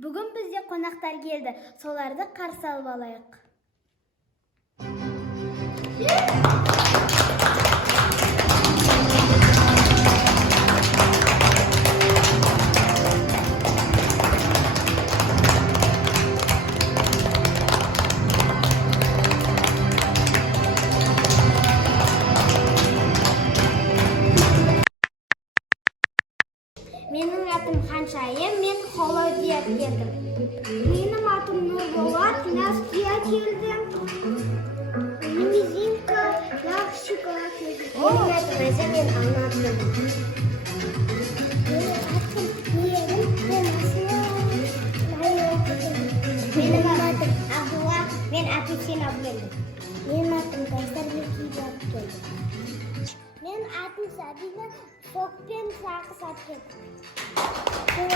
Бүгін бізде қонақтар келді. Соларды қарсы алып алайық. Менің атым Ханшайым, мен Холодия келдім. Менің атым Нұрболат, Настя келдім. Мизинка, Лапшика келдім. Менің атым Аза, мен Алма келдім. Менің атым Ерім, мен Асма. Менің атым Абуа, мен Апельсина келдім. Менің атым Дайсарбек келдім. Мен атым Сабина, Сокпен сақы сатып. Мен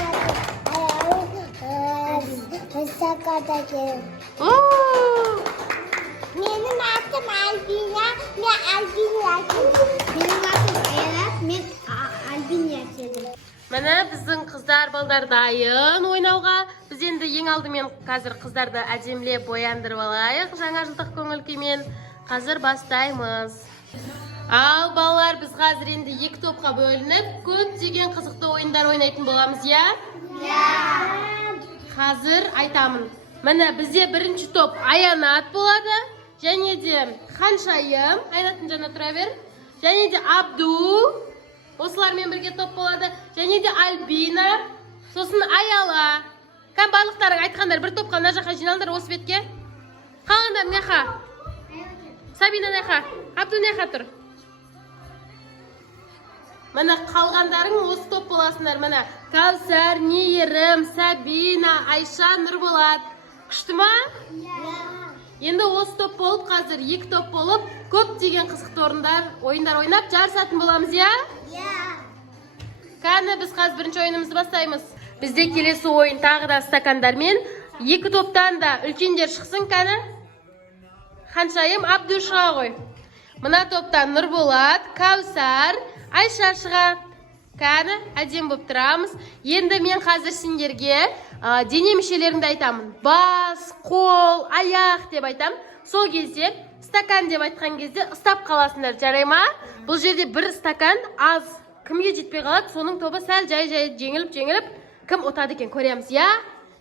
атым Сақада келдім. Менің атым Альбина, мен Альбина келдім. Менің атым Айрат, мен Альбина келдім. Міне біздің қыздар балдар дайын ойнауға. Біз енді ең алдымен қазір қыздарды әдемілеп бояндырып алайық. Жаңа жылдық көңіл күймен қазір бастаймыз. Ал балалар, біз қазір енді екі топқа бөлініп, көптеген қызықты ойындар ойнайтын боламыз, я? Қазір айтамын. Міне бізде бірінші топ Аянат болады, және де Ханшайым, Аянаттың жанына тұра бер, және де Абду, осылармен бірге топ болады, және де Альбина, сосын Аяла. Кәм барлықтарың айтқандар бір топқа мына жаққа жиналыңдар осы бетке. Қалғандар неқа? Сабина неқа? Абду неқа тұр? Міне қалғандарың осы топ боласындар. Міне Кәусар, Мейірім, Сабина, Айша, Нұрболат. Күшті ма? Енді осы топ болып, қазір екі топ болып, көптеген қызықты ойындар ойнап жарысатын боламыз, я? Кәні біз қазір бірінші ойынымызды бастаймыз. Бізде келесі ойын тағы да стакандармен. Екі топтан да үлкендер шықсын, кәні? Ханшайым, Абду шыға ғой. Мына топтан Нұрболат, Кәусар, Айша шығады. Кәні, әдем болып тұрамыз. Енді мен қазір сендерге дене мүшелеріңді айтамын. Бас, қол, аяқ деп айтам. Сол кезде, стакан деп айтқан кезде ұстап қаласыңдар, жарай ма? Бұл жерде бір стакан аз. Кімге жетпей қалады, соның тобы сәл жай жеңіліп, кім ұтады екен көреміз, я?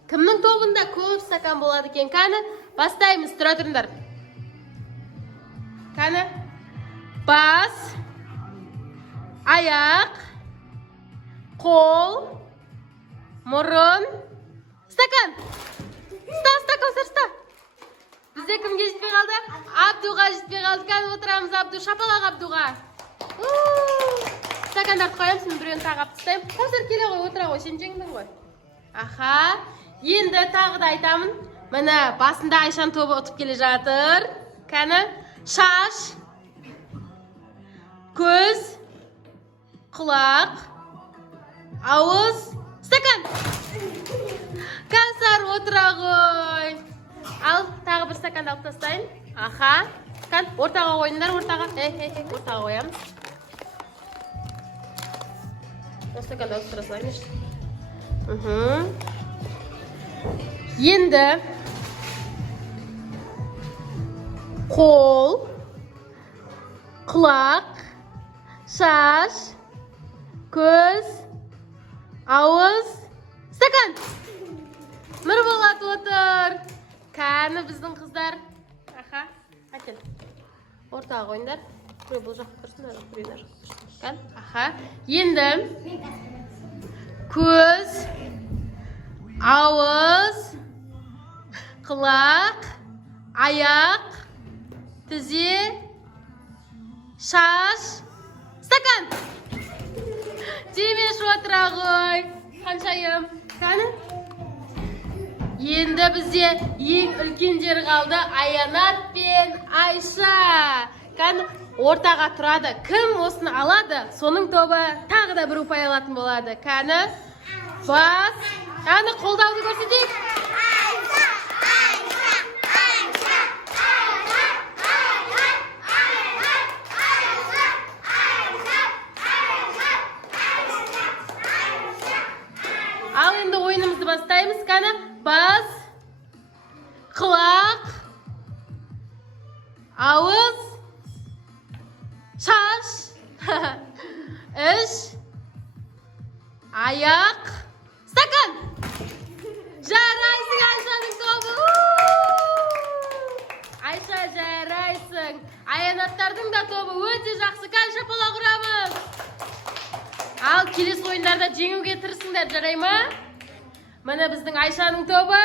Кімнің тобында көп стакан болады екен, кәні? Бастаймыз, тұра тұрыңдар. Кәні? Бас, аяқ, қол, мұрын, стакан. Ұста. Бізде кімге жетпей қалды? Абдуға жетпей қалды. Кәні отырамыз, Абду, шапалақ Абдуға. Стакандарды қоямыз, мен біреуін тағап тұстаймын. Қазір келе ғой, отыра ғой, сен жеңдің ғой. Аха, енді тағы да айтамын. Міне, басында Айшан тобы ұтып келе жатыр. Кәні, шаш, көз, құлақ, ауыз, стакан. Кәусар отыра ғой. Ал, тағы бір стаканды алып тастайын. Аха, кән, ортаға қойыңдар, ортаға. Ортаға қоямыз. Осы стаканды алып тұра салайын. Енді қол, құлақ, шаш, көз, ауыз, стакан. Нұрболат отыр. Кәні біздің қыздар. Аха, әкел. Ортаға қойыңдар. Бұл жаққа тұрсын. Кән, аха. Енді көз, ауыз, құлақ, аяқ, тізе, шаш, стакан. Демеш отыра ғой. Ханшайым. Кәні? Енді бізде ең үлкендер қалды Аянат пен Айша. Кәні? Ортаға тұрады. Кім осыны алады, соның тобы тағы да бір ұпай алатын болады. Кәні? Бас. Кәні қолдауды көрсетейік. Ал енді ойынымызды бастаймыз, кәні? Ağız. Şaş. İş. Ayak. Stakan. Jarayсың Ayşa'nın topu. Ayşa jarayсың. Аянаттардың да тобы өте жақсы. Kan шапалақ ұрамыз. Ал келесі ойындарда жеңуге тырысыңдар, жарай ма? Міне біздің Айшаның тобы.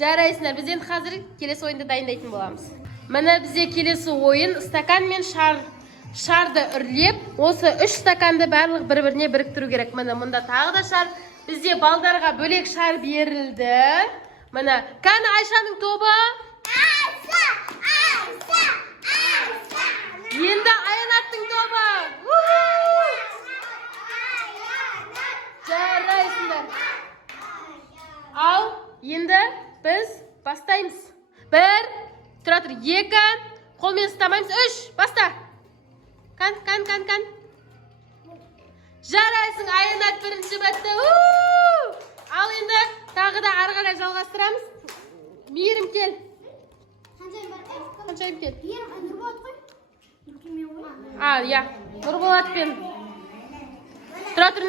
Жарайсыңдар. Біз енді қазір келесі ойынды дайындайтын боламыз. Міне бізде келесі ойын стакан мен шарды үрлеп, осы 3 стаканды барлық бір-біріне біріктіру керек. Міне мұнда тағы да шар. Бізде балдарға бөлек шар берілді. Міне, Kan Айшаның тобы. Енді Аянаттың тобы. Жарайсыңдар. Ал, енді біз бастаймыз. 1, тұра тұр, 2, қолмен ұстамаймыз, 3, баста. Kan. Жарайсың, Аянат бірінші бітті. Ал енді тағы да ары қарай жалғастырамыз. Мейірім кел. Қаншайым кел. Я. Нұрболатпен. Тұра тұр.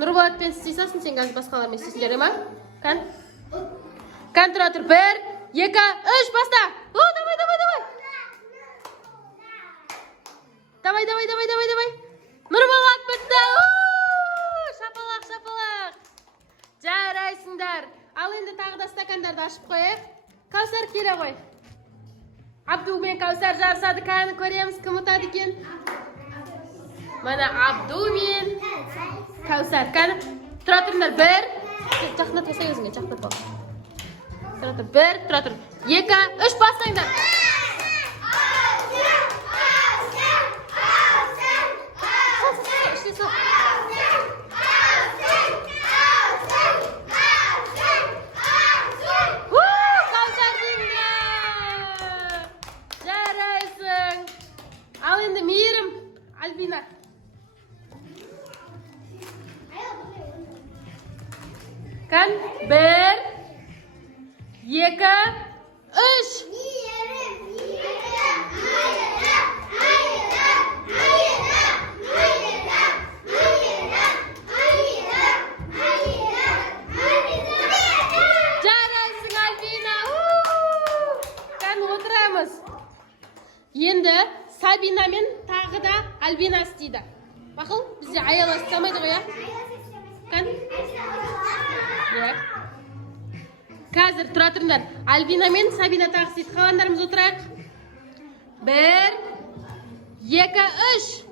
Нұрболатпен істейсің, сен қазір басқалармен істейсің, жарай ма? Kan, тұра тұр. 1, 2, 3, баста. Давай. Нұрболат бітті. Шапалақ. Жарайсыңдар. Ал енді тағы да стакандарды ашып қойып. Каусар келе ғой. Абду мен Каусар жарысады. Kan көреміз, кім ұтады екен? Мана Абду мен Каусар. Kan, тұра тұрыңдар. 1, жақындат басай өзіңе, жақындат бол. Тұра тұр. 1, тұра тұр. 2, 3, бастаңдар. Каусар жеңді. Жарайсың. Ал енді Мейірім, Альбина. Kan, 1, 2, 3. Жарайсың, Альбина. Kan, отырамыз. Енді Сабина мен тағы да Альбина істейді. Мақұл, бізде аяла істемейді ғой, Kan? Қазір тұра тұрыңдар. Альбина мен Сабина тағы істейді. Қаландарымыз отырайық. 1, 2, 3.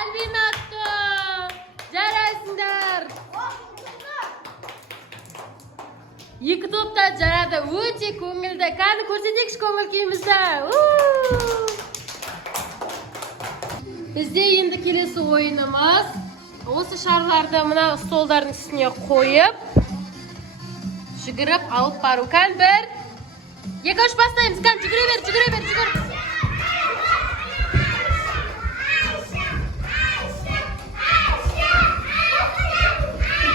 Альбина атты. Жарайсыңдар. Екі топта жарады. Өте көңілді. Kan, көрсетейікші көңіл күйімізді. Бізде енді келесі ойынымыз. Осы шарларды мына столдардың үстіне қойып, жүгіріп алып бару. Kan, 1, 2, 3 бастаймыз. Kan, жүгіре бер.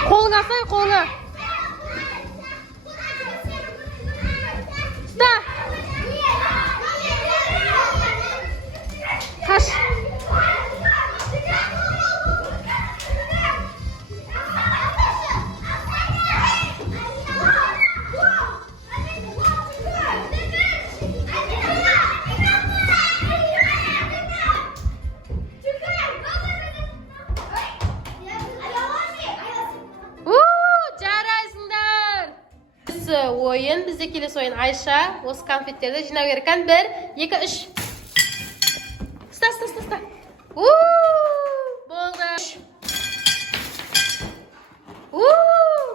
Қолыңа сай, қолыңа. Ұста. Қаш. Ойын, бізде келесі ойын Айша. Осы конфеттерді жинау керек. Kan, 1, 2, 3. Ұста. Болды.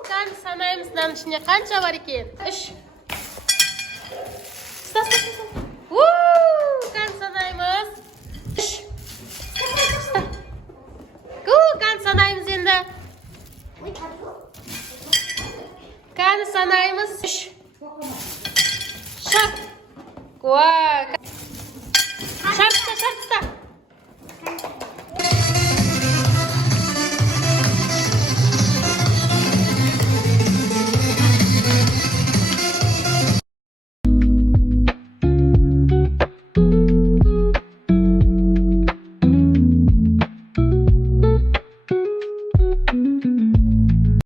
Kan, санаймыз, мынаның ішінде қанша бар екен? 3. Ұста. Kan, санаймыз. 3. Ұста. Kan, санаймыз енді. Kan, санаймыз. 3. Шап. Шарпта.